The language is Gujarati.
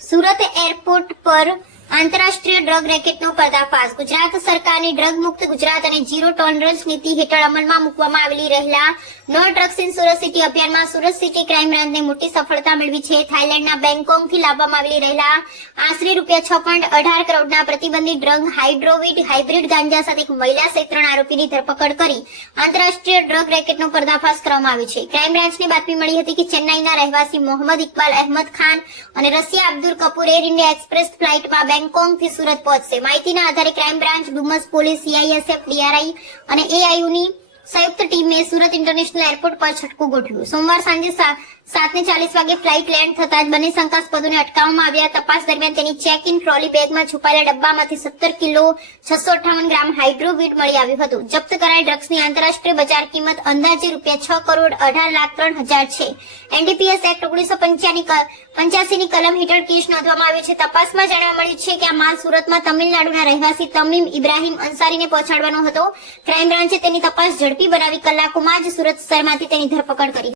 સુરત એરપોર્ટ પર આંતરરાષ્ટ્રીય ડ્રગ રેકેટનો પર્દાફાશ. ગુજરાત સરકારની ડ્રગ મુક્ત ગુજરાત અને ઝીરો ટોલરન્સ નીતિ હેઠળ અમલમાં મૂકવામાં આવેલી રહેલા no drugs in Surat city અભિયાનમાં સુરત સિટી ક્રાઇમ બ્રાન્ચને મોટી સફળતા મેળવી છે. થાઇલેન્ડના બેંગકોકથી લાવવામાં આવેલી રહેલા આશરે ₹6.18 કરોડના પ્રતિબંધિત ડ્રગ હાઇડ્રોવીટ હાઇબ્રિડ ગાંજા સાથે એક મહિલા સહિત 3 આરોપીની ધરપકડ કરી આંતરરાષ્ટ્રીય ડ્રગ રેકેટનો પર્દાફાશ કરવામાં આવ્યો છે. ક્રાઇમ બ્રાન્ચને બાતમી મળી હતી કે ચેન્નાઈના રહેવાસી મોહમ્મદ ઇકબાલ અહેમદ ખાન અને રશિયા અબ્દુલ કપૂર એર ઇન્ડિયા એક્સપ્રેસ ફ્લાઇટમાં બેંગકોકથી સુરત પહોંચશે. માહિતીના આધારે crime branch, Dumas police, CISF, DRI અને AIUની સંયુક્ત ટીમે સુરત ઇન્ટરનેશનલ એરપોર્ટ પર છટકું ગોઠવ્યું. સોમવાર સાંજે 7:40 વાગે ફ્લાઇટ લેન્ડ થતા જ બંને શંકાસ્પદોને અટકાવવામાં આવ્યા. તપાસ દરમિયાન તેની ચેક ઇન ટ્રોલી બેગમાં છુપાયેલા ડબ્બામાંથી 17 કિલો 658 ગ્રામ હાઇડ્રોવીટ મળી આવ્યું હતું. જપ્ત કરાયેલ ડ્રગ્સની આંતરરાષ્ટ્રીય બજાર કિંમત અંદાજે ₹6,18,03,000 છે. NDPS એક્ટ 1985 ની કલમ હેઠળ કેસ નોંધવામાં આવ્યો છે. તપાસમાં જાણવા મળ્યું છે કે આ માલ સુરતમાં તમિલનાડુના રહેવાસી તમીમ ઇબ્રાહીમ અંસારીને પહોંચાડવાનો હતો. ક્રાઇમ બ્રાન્ચે તેની તપાસ ઝડપી બનાવી કલાકોમાં જ સુરત શહેરમાંથી તેની ધરપકડ કરી.